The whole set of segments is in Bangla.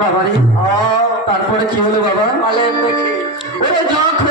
বাবারে তারপরে কি হলো বাবা? ওরে যখন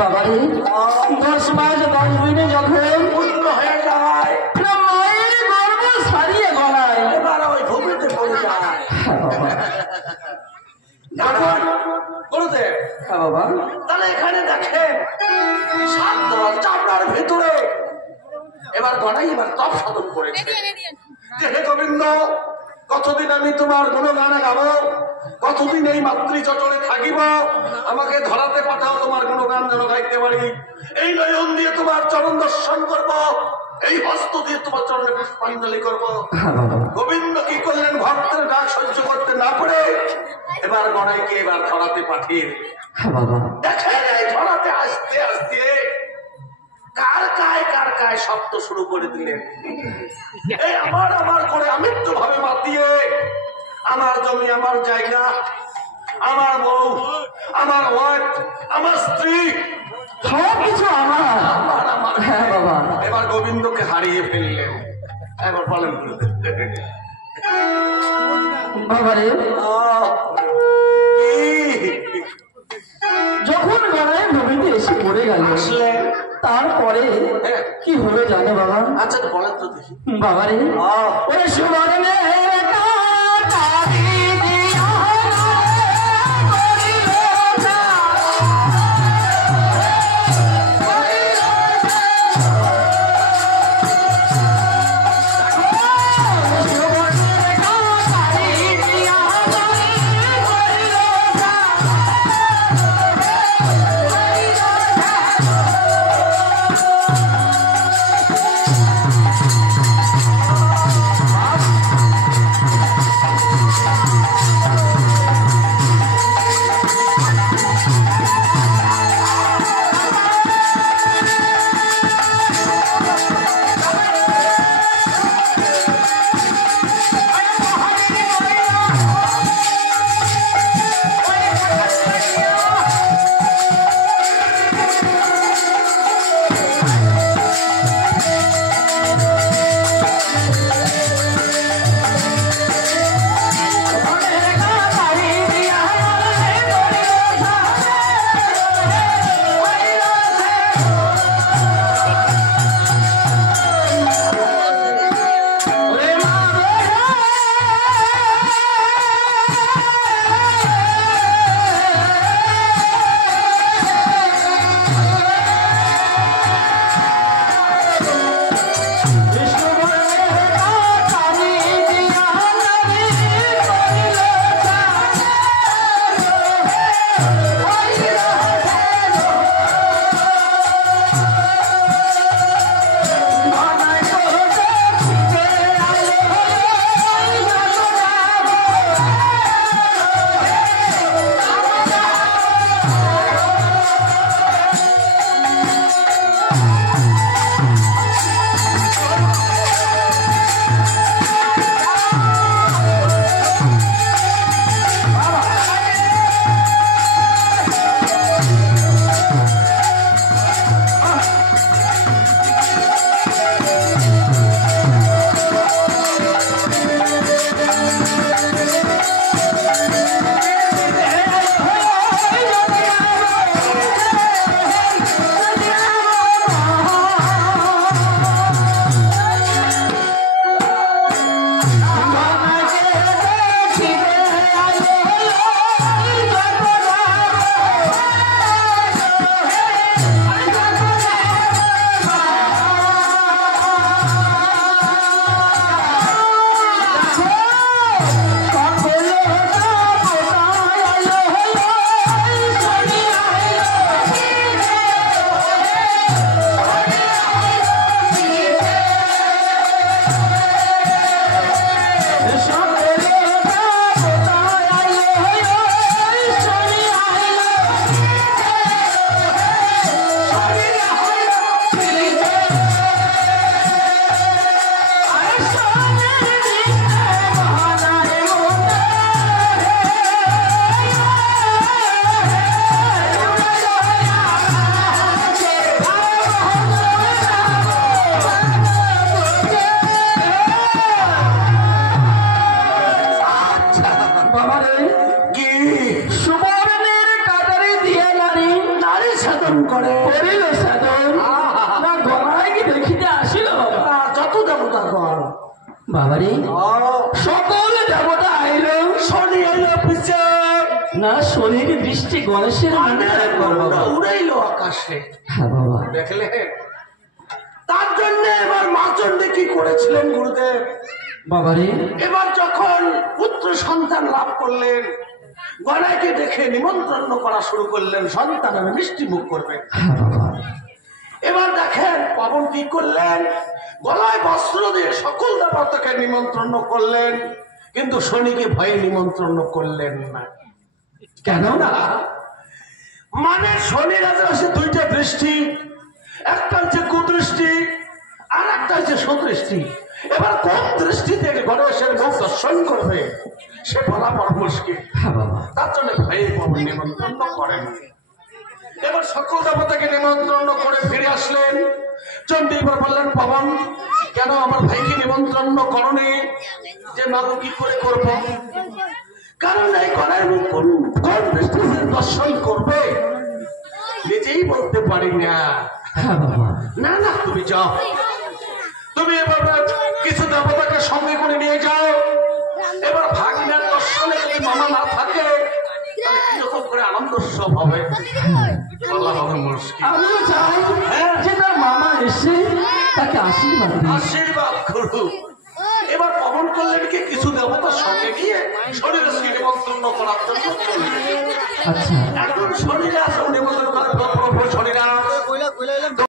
বাবারে 10 মাস 10 দিনে যখন পূর্ণ হয়ে যায় মায়ের গর্ভ ছাড়িয়ে গলায় এবার ওই ভূমিতে পড়ে যায়। গুরুদেব হ্যাঁ বাবা তাহলে এখানে দেখেন 7 দল চামড়ার ভেতরে এবার গড়াই এবার তপ সাধন করেছে যে হে গোবিন্দ কতদিন আমি তোমার গুণগান গাবো, কতদিন এই মাতৃ চটলে থাকিব, আমাকে ধরাতে পাঠাও তোমার গুণগান যেন গাইতে পারি। এই নয়ন দিয়ে তোমার চরণ দর্শন করব, এই হস্ত দিয়ে তোমার চরণে পুষ্পাঞ্জলি করব। গোবিন্দ কি করলেন, ভক্তের ডাক সহ্য করতে না পারে এবার গণাইকে এবার ধরাতে পাঠিয়ে দেখেন এই ধরাতে আসতে আসতে কার কায় শব্দ শুরু করে দিলেন। এই আমার আমার করে আমৃত্যু ভাবে মাতিয়ে আমার জমি, আমার জায়গা, আমার বউ, আমার ওয়াইফ, আমার স্ত্রী সবকিছু আমার আমার আমার। হ্যাঁ বাবা এবার গোবিন্দকে হারিয়ে ফেললেন। এবার বলেন বাবারে যখন গলায় নবীতে এসে পড়ে গেল আসলেন তারপরে কি হলো জানো বাবা? আচ্ছা তো বলেন তো দেখি বাবারে ওরে সুবর্ণে পড়িল সাধন না গলায় কি দেখিতে আসিল বাবা? যত দেবতা কর বাবারে সকল দেবতা আইল, শনি এলো পিছে না শনির দৃষ্টি গণেশের উড়াইলো আকাশে। হ্যাঁ বাবা, দেখলে তার জন্য এবার মা চণ্ডী কি করেছিলেন গুরুদেব? বাবারে এবার যখন পুত্র সন্তান লাভ করলেন, গণাইকে দেখে নিমন্ত্রণ করা শুরু করলেন, সন্তানের মিষ্টি মুখ করবেন। হ্যাঁ বাবা, এবার দেখেন পবন কি করলেন, গলায় বস্ত্র দিয়ে সকল দেবতাকে নিমন্ত্রণ করলেন, কিন্তু শনিকে ভয়ে নিমন্ত্রণ করলেন না। কেননা মানে শনি রাজার আছে দুইটা দৃষ্টি, একটা হচ্ছে কুদৃষ্টি আর একটা হচ্ছে সুদৃষ্টি। এবার কোন দৃষ্টি থেকে গণেশের মুখ দর্শন করবে সে বলা বড় মুশকিল। হ্যাঁ বাবা, তার জন্য ভয়ে পবন নিমন্ত্রণ করেন। এবার সকল দেবতাকে নিমন্ত্রণ করে ফিরে আসলেন। চণ্ডী এবার বললেন, পবন কেন আমার ভাইকে নিমন্ত্রণ করনি? যে মাগো কি করে করবো, কারণ এই গণের মুখ কোন দৃষ্টিতে দর্শন করবে নিজেই বলতে পারি না। হ্যাঁ বাবা, না না তুমি যাও, তুমি এবার কিছু দেবতাকে সঙ্গে করে নিয়ে যাও। এবার ভাগিনার দর্শনে যদি মামা না থাকে তাহলে কিরকম করে আনন্দ উৎসব হবে বলা হবে মুশকিল। আমিও চাই যে তার মামা এসে তাকে আশীর্বাদ দিই। আশীর্বাদ করুক। এবার পবন করলেন কি কিছু দেবতার সঙ্গে গিয়ে শরীরে নিমন্ত্রণ করার জন্য চলে গেলেন। আচ্ছা, এখন শরীরে আছে